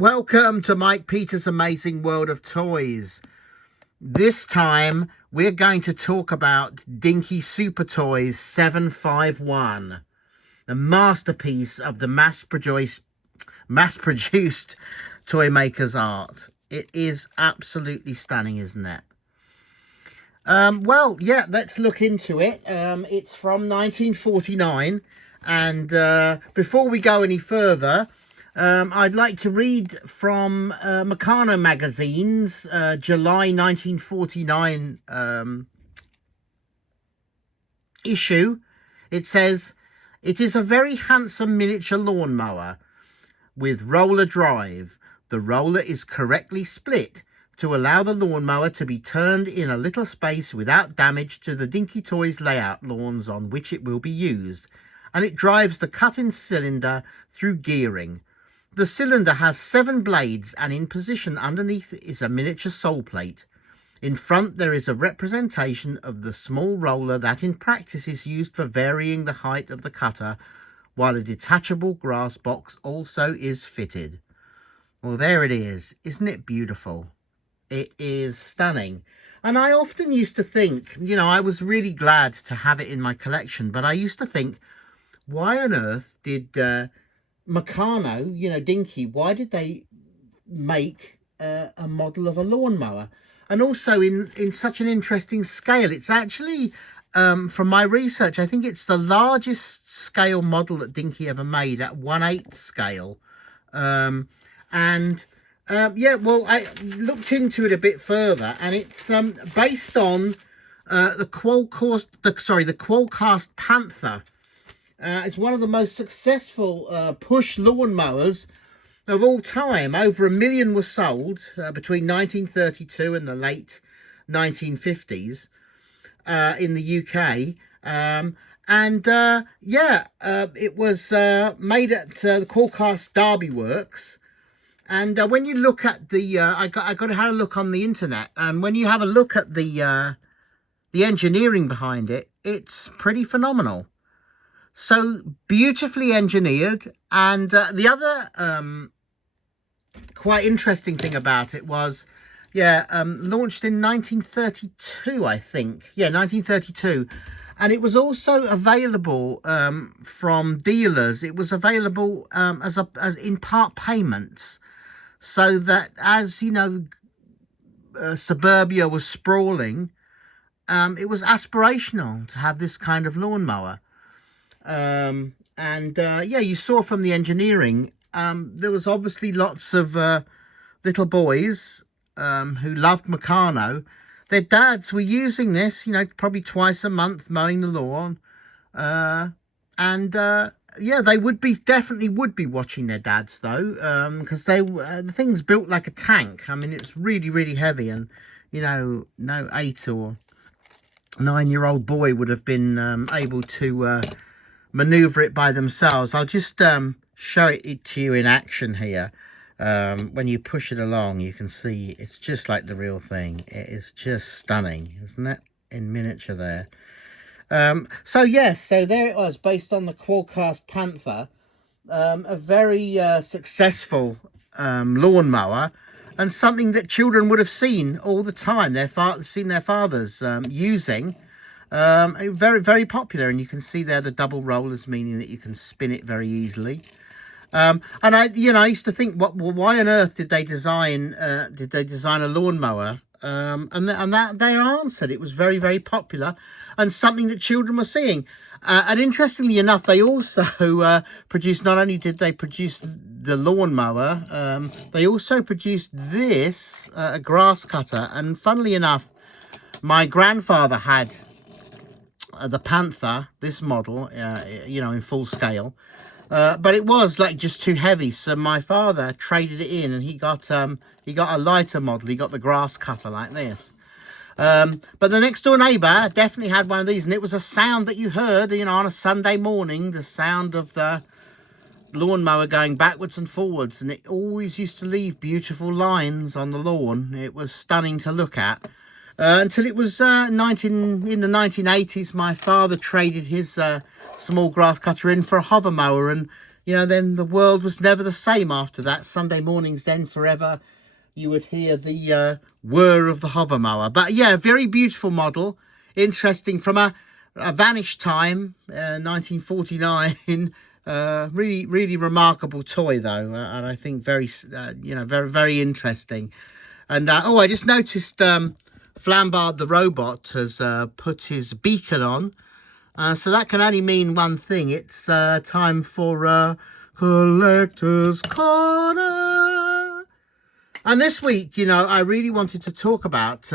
Welcome to Mike Peters' Amazing World of Toys. This time we're going to talk about DINKY SUPERTOYS 751, the masterpiece of the mass-produced toy maker's art. It is absolutely stunning, isn't it? Well, yeah, let's look into it. It's from 1949, and before we go any further, I'd like to read from Meccano Magazine's July 1949 issue. It says, "It is a very handsome miniature lawnmower with roller drive. The roller is correctly split to allow the lawnmower to be turned in a little space without damage to the DINKY Toys layout lawns on which it will be used, and it drives the cut-in cylinder through gearing. The cylinder has 7 blades, and in position underneath is a miniature sole plate. In front there is a representation of the small roller that in practice is used for varying the height of the cutter, while a detachable grass box also is fitted." Well, there it is. Isn't it beautiful? It is stunning. And I often used to think, you know, I was really glad to have it in my collection, but I used to think, why on earth did Meccano, you know, DINKY, why did they make a model of a lawnmower? And also in such an interesting scale. It's actually, from my research, I think it's the largest scale model that DINKY ever made at 1/8 scale. Yeah, well, I looked into it a bit further, and it's based on the Qualcast Panther. It's one of the most successful push lawnmowers of all time. Over 1 million were sold between 1932 and the late 1950s in the UK. It was made at the Qualcast Derby Works. And when you look at the, I got to have a look on the internet, and when you have a look at the engineering behind it, it's pretty phenomenal. So beautifully engineered. And the other quite interesting thing about it was, launched in 1932, I think. Yeah, 1932. And it was also available from dealers. It was available as in part payments. So that, as you know, suburbia was sprawling, it was aspirational to have this kind of lawnmower. You saw from the engineering, there was obviously lots of little boys who loved Meccano. Their dads were using this, you know, probably twice a month, mowing the lawn. They definitely would be watching their dads though, because the thing's built like a tank. I mean, it's really, really heavy, and you know, no 8 or 9-year-old boy would have been able to maneuver it by themselves. I'll just show it to you in action here. When you push it along, you can see it's just like the real thing. It is just stunning, isn't it? In miniature there. So there it was, based on the Qualcast Panther, a very successful lawnmower, and something that children would have seen all the time. Seen their fathers using. Very, very popular, and you can see there the double rollers, meaning that you can spin it very easily. I used to think, why on earth did they design a lawnmower? And that they answered, it was very, very popular and something that children were seeing. And interestingly enough, they also produced, not only did they produce the lawnmower, they also produced this, a grass cutter. And funnily enough, my grandfather had the Panther, this model, in full scale. But it was like just too heavy, so my father traded it in, and he got a lighter model. He got the grass cutter like this. But the next door neighbour definitely had one of these, and it was a sound that you heard, you know, on a Sunday morning, the sound of the lawnmower going backwards and forwards, and it always used to leave beautiful lines on the lawn. It was stunning to look at. Until it was in the 1980s, my father traded his small grass cutter in for a hover mower, and you know, then the world was never the same after that. Sunday mornings then forever, you would hear the whir of the hover mower. But yeah, very beautiful model. Interesting from a vanished time, 1949. Really, really remarkable toy though. And I think very, you know, very, very interesting. And oh, I just noticed Flambard the robot has put his beacon on. So that can only mean one thing. It's time for Collector's Corner. And this week, you know, I really wanted to talk about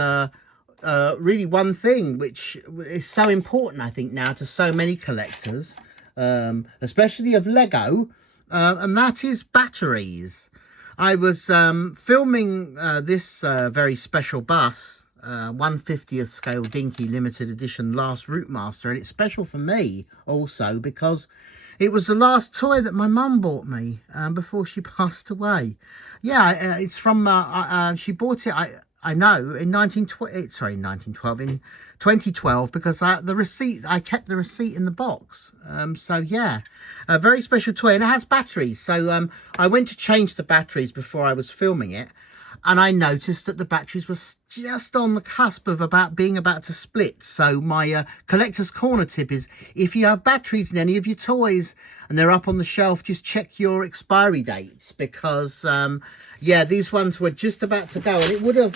really one thing which is so important, I think, now to so many collectors, especially of Lego, and that is batteries. I was filming this very special bus, 1/50th scale Dinky limited edition last Route Master, and it's special for me also because it was the last toy that my mum bought me before she passed away. Yeah, it's from she bought it, I know, in 2012, because the receipt, I kept the receipt in the box. So yeah, a very special toy, and it has batteries. So I went to change the batteries before I was filming it, and I noticed that the batteries were just on the cusp of being about to split. So my collector's corner tip is, if you have batteries in any of your toys and they're up on the shelf, just check your expiry dates, because yeah, these ones were just about to go, and it would have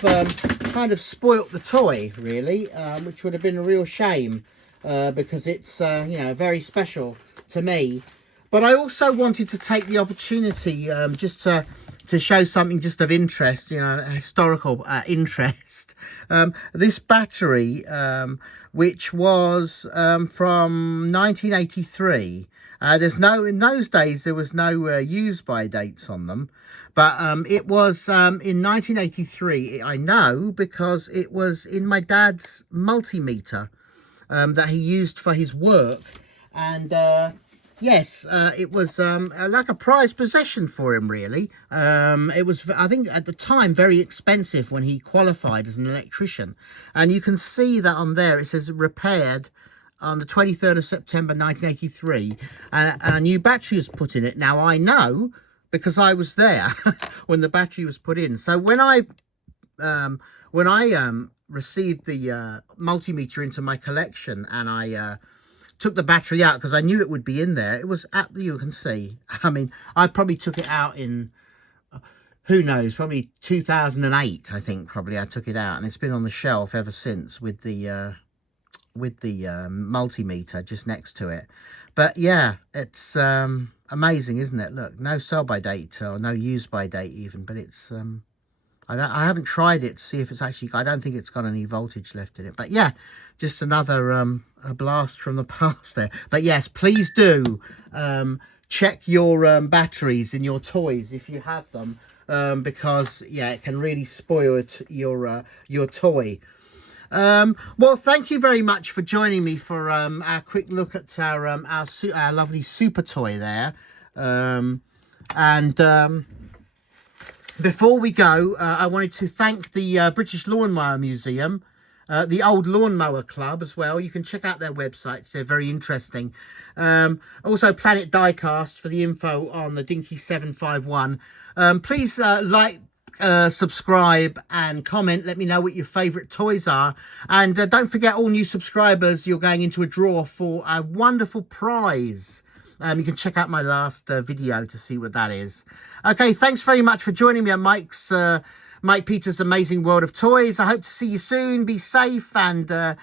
kind of spoilt the toy really, which would have been a real shame, because it's you know, very special to me. But I also wanted to take the opportunity just to show something just of interest, you know, historical interest. This battery, which was from 1983. In those days there was no use by dates on them, but it was in 1983. I know because it was in my dad's multimeter that he used for his work, and yes, it was like a prized possession for him, really. It was, I think, at the time, very expensive when he qualified as an electrician. And you can see that on there, it says repaired on the 23rd of September 1983. And a new battery was put in it. Now, I know, because I was there when the battery was put in. So when I received the multimeter into my collection, and I took the battery out because I knew it would be in there, it was you can see, I mean, I probably took it out in, who knows, probably 2008. I think probably I took it out, and it's been on the shelf ever since with the multimeter just next to it. But yeah, it's amazing, isn't it? Look, no sell by date or no use by date even, but it's I haven't tried it to see if it's actually, I don't think it's got any voltage left in it. But yeah, just another a blast from the past there. But yes, please do check your batteries in your toys if you have them, because yeah, it can really spoil your toy. Well, thank you very much for joining me for our quick look at our lovely super toy there, before we go, I wanted to thank the British Lawnmower Museum, the Old Lawnmower Club as well. You can check out their websites. They're very interesting. Also, Planet Diecast for the info on the Dinky 751. Please like, subscribe and comment. Let me know what your favourite toys are. And don't forget, all new subscribers, you're going into a draw for a wonderful prize. You can check out my last video to see what that is. Okay, thanks very much for joining me on Mike Peters' Amazing World of Toys. I hope to see you soon. Be safe and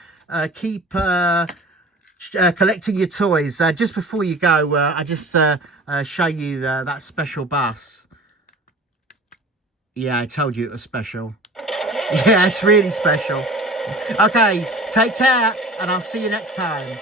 keep collecting your toys. Just before you go, I just show you that special bus. Yeah, I told you it was special. Yeah, it's really special. Okay, take care, and I'll see you next time.